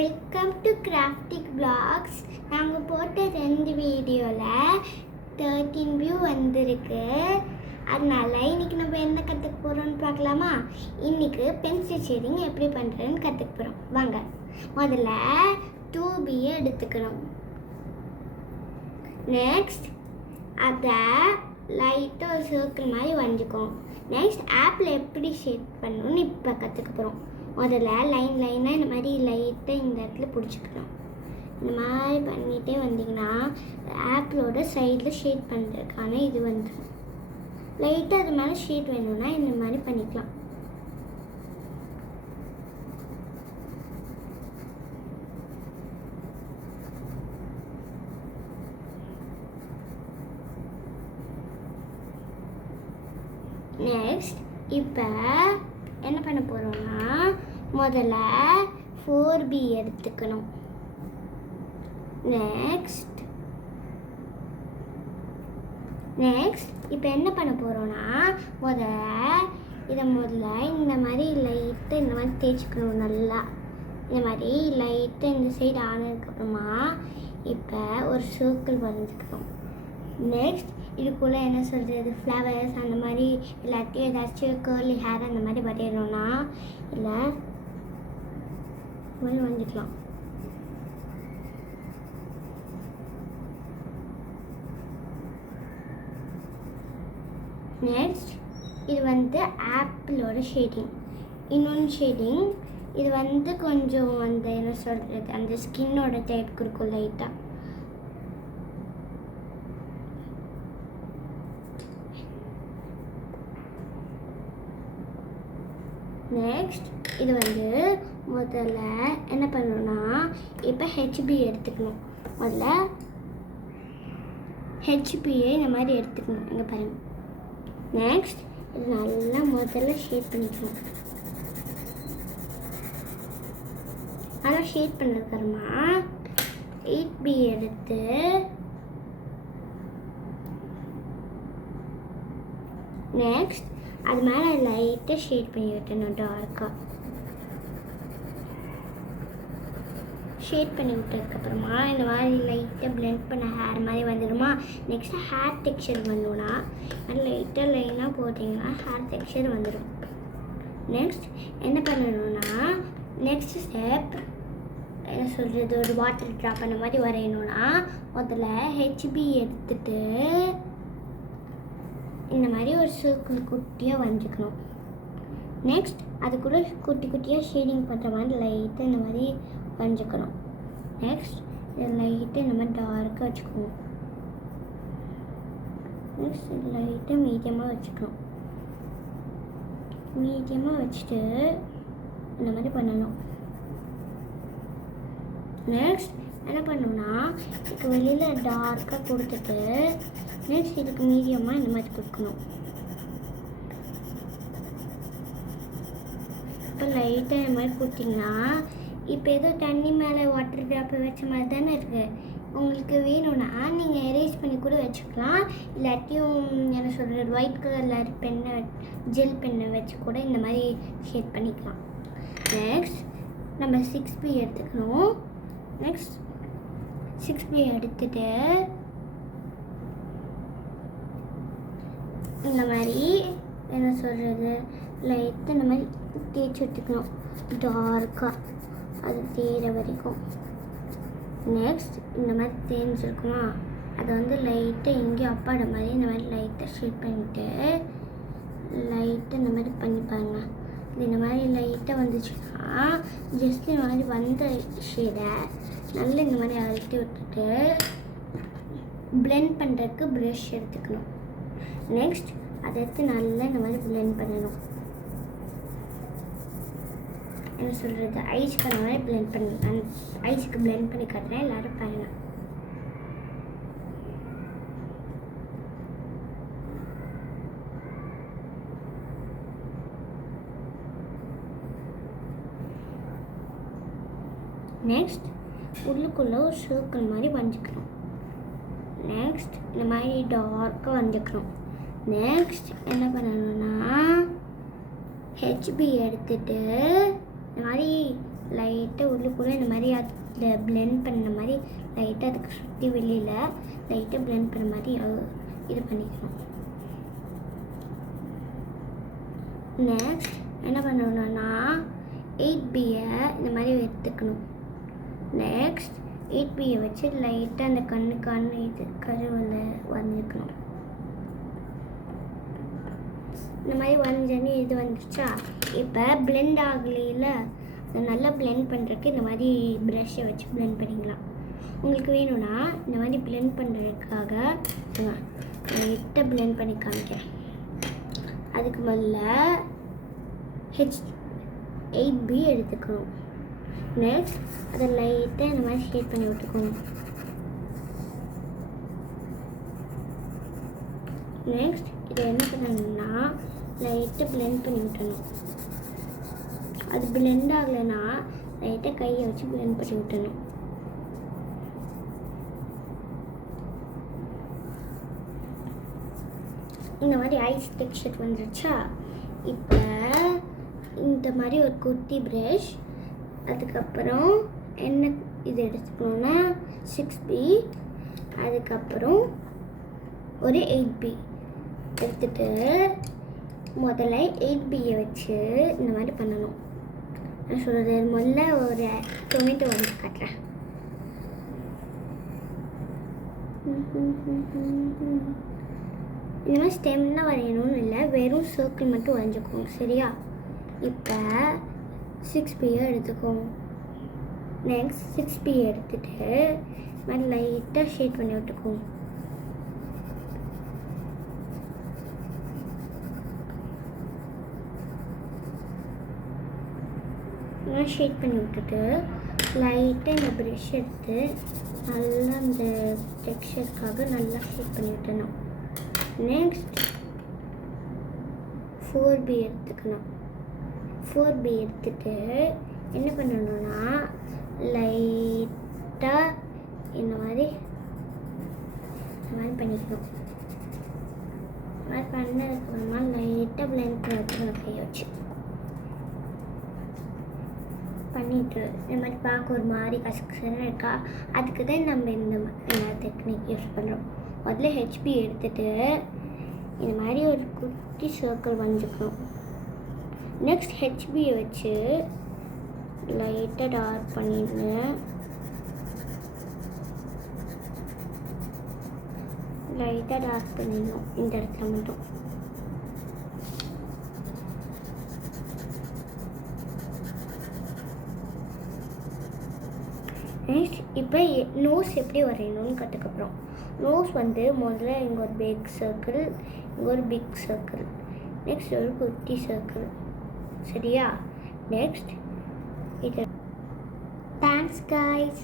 Welcome to கிராஃப்டிக் blocks. நாங்கள் போட்ட 2 வீடியோவில் 13 வியூ வந்திருக்கு. அதனால இன்றைக்கி நம்ம என்ன கற்றுக்க போகிறோம்னு பார்க்கலாமா? இன்றைக்கி பென்சில் ஷேடிங் எப்படி பண்ணுறதுன்னு கற்றுக்க போகிறோம். வாங்க. முதல்ல 2B எடுத்துக்கணும். நெக்ஸ்ட் அதை லைட்டாக ஒரு சர்க்கிள் மாதிரி வரைஞ்சிக்கும். நெக்ஸ்ட் ஆப்பில் எப்படி ஷேட் பண்ணணும்னு இப்போ கற்றுக்க போகிறோம். முதல்ல லைனாக இந்த மாதிரி லைட்டாக இந்த இடத்துல பிடிச்சிக்கணும். இந்த மாதிரி பண்ணிகிட்டே வந்தீங்கன்னா ஆப்பிளோட சைடில் ஷேட் பண்ணுறதுக்கான இது வந்துடும். லைட்டாக அது மேலே ஷேட் வேணும்னா இந்த மாதிரி பண்ணிக்கலாம். நெக்ஸ்ட் இப்போ என்ன பண்ண போகிறோம்னா முதல்ல 4B எடுத்துக்கணும். நெக்ஸ்ட் இப்போ என்ன பண்ண போகிறோம்னா முதல்ல இந்த மாதிரி லைட்டாக இந்த மாதிரி தேய்ச்சிக்கணும். நல்லா இந்த மாதிரி லைட்டாக இந்த சைடு ஆனதுக்கப்புறமா இப்போ ஒரு சர்க்கிள் வரைஞ்சிக்கணும். நெக்ஸ்ட் இதுக்குள்ளே என்ன சொல்கிறது, ஃப்ளவர்ஸ் அந்த மாதிரி எல்லாத்தையும் ஏதாச்சும் கேர்லி ஹேர் அந்த மாதிரி வரையணும்னா இல்லை மாதிரி வரைஞ்சிக்கலாம். நெக்ஸ்ட் இது ஆப்பிளோட ஷேடிங். இன்னொன்று ஷேடிங் இது கொஞ்சம் அந்த என்ன சொல்கிறது, அந்த ஸ்கின்னோட டைப்புக்கு இருக்கும் லைட்டாக. நெக்ஸ்ட் இது முதல்ல என்ன பண்ணணும்னா இப்போ HB எடுத்துக்கணும். முதல்ல HBயை இந்த மாதிரி எடுத்துக்கணும். இங்கே பாருங்கள். நெக்ஸ்ட் இது நல்லா முதல்ல ஷேட் பண்ணிக்கணும். நல்லா ஷேட் பண்ணதுக்கப்புறமா 8B எடுத்து நெக்ஸ்ட் அது மேலே லைட்டாக ஷேட் பண்ணி விட்டணும். டார்க்காக ஷேட் பண்ணி விட்டதுக்கப்புறமா இந்த மாதிரி லைட்டாக பிளெண்ட் பண்ண ஹேர் மாதிரி வந்துடுமா. நெக்ஸ்ட்டு ஹேர் டெக்ஸ்சர் பண்ணணுன்னா அது லைட்டாக லைனாக போட்டிங்கன்னா ஹேர் டெக்ஸ்சர் வந்துடும். நெக்ஸ்ட் என்ன பண்ணணுன்னா நெக்ஸ்ட் ஸ்டெப் என்ன சொல்கிறது, ஒரு வாட்டர் ட்ராப் அந்த மாதிரி வரையணுன்னா முதல்ல HB எடுத்துகிட்டு இந்த மாதிரி ஒரு சர்க்கிள் குட்டியாக வரைஞ்சிக்கணும். நெக்ஸ்ட் அது கூட குட்டி குட்டியாக ஷேடிங் பண்ணுற மாதிரி லைட்டாக இந்த மாதிரி வரைஞ்சிக்கணும். நெக்ஸ்ட் இதை லைட்டாக இந்த மாதிரி டார்க்காக வச்சுக்கணும். நெக்ஸ்ட் இது லைட்டாக மீடியமாக வச்சுக்கணும். மீடியமாக வச்சுட்டு இந்த மாதிரி பண்ணணும். நெக்ஸ்ட் என்ன பண்ணணும்னா இதுக்கு வெளியில் டார்க்காக கொடுத்துட்டு நெக்ஸ்ட் இதுக்கு மீடியமாக இந்த மாதிரி கொடுக்கணும். இப்போ லைட்டாக இந்த மாதிரி கொடுத்திங்கன்னா இப்போ ஏதோ தண்ணி மேலே வாட்டர் ட்ராப்பை வச்ச மாதிரி தானே இருக்குது. உங்களுக்கு வேணும்னா நீங்கள் எரேஸ் பண்ணி கூட வச்சுக்கலாம். இல்லாட்டியும் என்ன சொல்கிறது, ஒயிட் கலரில் பெண்ணை ஜெல் பெண்ணை வச்சு கூட இந்த மாதிரி ஷேட் பண்ணிக்கலாம். நெக்ஸ்ட் நம்ம 6B எடுத்துக்கணும். நெக்ஸ்ட் 6B எடுத்துகிட்டு இந்த மாதிரி என்ன சொல்கிறது லைட்டாக இந்த மாதிரி தேய்ச்சி எடுத்துக்கணும். டார்க்காக அது தேய்கிற வரைக்கும். நெக்ஸ்ட் இந்த மாதிரி தேய்ஞ்சிருக்குமா அதை லைட்டாக எங்கேயும் அப்பாட மாதிரி இந்த மாதிரி லைட்டாக ஷேட் பண்ணிவிட்டு லைட்டாக இந்த மாதிரி பண்ணிப்பாங்க. இந்த மாதிரி லைட்டாக வந்துச்சுன்னா ஜஸ்ட் இந்த மாதிரி வந்த ஷேடை நல்லா இந்த மாதிரி அழுத்தி விட்டுட்டு பிளெண்ட் பண்ணுறதுக்கு ப்ரஷ் எடுத்துக்கணும். நெக்ஸ்ட் அதை எடுத்து நல்லா இந்த மாதிரி பிளெண்ட் பண்ணணும். என்ன சொல்கிறது, ஐஸ் பண்ண மாதிரி பிளெண்ட் பண்ணி ஐஸுக்கு பிளெண்ட் பண்ணி காட்டுறேன், எல்லோரும் பாருங்கள். நெக்ஸ்ட் உள்ளுக்குள்ளே ஒரு சர்க்கிள் மாதிரி வரைஞ்சிக்கணும். நெக்ஸ்ட் இந்த மாதிரி டார்க்காக வரைஞ்சிக்கணும். நெக்ஸ்ட் என்ன பண்ணணும்னா HB எடுத்துகிட்டு இந்த மாதிரி லைட்டாக உள்ளுக்குள்ளே இந்த மாதிரி அதை பிளெண்ட் பண்ண மாதிரி லைட்டாக அதுக்கு சுற்றி வெளியில் லைட்டாக பிளெண்ட் பண்ண மாதிரி இது பண்ணிக்கணும். நெக்ஸ்ட் என்ன பண்ணணும்னா 8Bயை இந்த மாதிரி எடுத்துக்கணும். நெக்ஸ்ட் 8Bயை வச்சு லைட்டாக அந்த கண்ணு இது கருவில் வரைஞ்சிக்கணும். இந்த மாதிரி வரைஞ்சோன்னே இது வந்துச்சா, இப்போ பிளெண்ட் ஆகலையில் அதை நல்லா பிளெண்ட் பண்ணுறதுக்கு இந்த மாதிரி ப்ரஷ்ஷை வச்சு பிளெண்ட் பண்ணிக்கலாம். உங்களுக்கு வேணும்னா இந்த மாதிரி பிளெண்ட் பண்ணுறதுக்காக லைட்டாக பிளெண்ட் பண்ணி காமிக்கிறேன். அதுக்கு முதல்ல H8B எடுத்துக்கணும். நெக்ஸ்ட் அதை லைட்டாக இந்த மாதிரி ஷேட் பண்ணி விட்டுக்கணும். நெக்ஸ்ட் இதை என்ன பண்ணணும்னா லைட்டாக பிளெண்ட் பண்ணி விட்டணும். அது பிளெண்ட் ஆகலைன்னா லைட்டாக கையை வச்சு பிளெண்ட் பண்ணி விட்டணும். இந்த மாதிரி ஐஸ் டெக்ஸ்சர் வந்துருச்சா, இப்போ இந்த மாதிரி ஒரு குட்டி ப்ரஷ், அதுக்கப்புறம் என்ன இது எடுத்துக்கணும்னா 6B, அதுக்கப்புறம் ஒரு 8B எடுத்துகிட்டு முதல்ல 8Bயை வச்சு இந்த மாதிரி பண்ணணும். நான் சொல்கிறது முதல்ல ஒரு டொமேட்டோ வந்து காட்டுறேன். இந்த மாதிரி ஸ்டெம்லாம் வரையணும்னு இல்லை, வெறும் சர்க்கிள் மட்டும் வரைஞ்சிக்கணும். சரியா? இப்போ 6Bயை எடுத்துக்கோங்க. நெக்ஸ்ட் 6B எடுத்துகிட்டு இந்த மாதிரி லைட்டாக ஷேட் பண்ணி விட்டுக்கோங்க. ஷேட் பண்ணி விட்டுட்டு லைட்டாக இந்த ப்ரஷ் எடுத்து நல்லா அந்த டெக்ஸ்சருக்காக நல்லா ஷேட் பண்ணி விட்டணும். நெக்ஸ்ட் 4B எடுத்துக்கணும். 4B எடுத்துட்டு என்ன பண்ணணும்னா லைட்டாக இந்த மாதிரி பண்ணிக்கணும். இந்த மாதிரி பண்ணதுக்கப்புறமா லைட்டாக பிளெண்ட் பண்ணி வச்சுக்கணும் கையை வச்சு பண்ணிட்டு. இந்த மாதிரி பார்க்க ஒரு மாதிரி கசகசன்னு இருக்கா, அதுக்கு தான் நம்ம இந்த டெக்னிக் யூஸ் பண்ணுறோம். முதல்ல HB எடுத்துகிட்டு இந்த மாதிரி ஒரு குட்டி சர்க்கிள் வரைஞ்சிக்கணும். நெக்ஸ்ட் HBயை வச்சு லைட்டாக டார்க் பண்ணிடுங்க. லைட்டாக டார்க் பண்ணிடணும் இந்த இடத்துல மட்டும். நெக்ஸ்ட் இப்போ நோஸ் எப்படி வரையணும்னு கற்றுக்கப்புறம் நோஸ் வந்து முதல்ல இங்கே ஒரு பிக் சர்க்கிள், இங்கே ஒரு பிக் சர்க்கிள், நெக்ஸ்ட் ஒரு குட்டி சர்க்கிள். சரியா? நெக்ஸ்ட் இது. Thanks guys.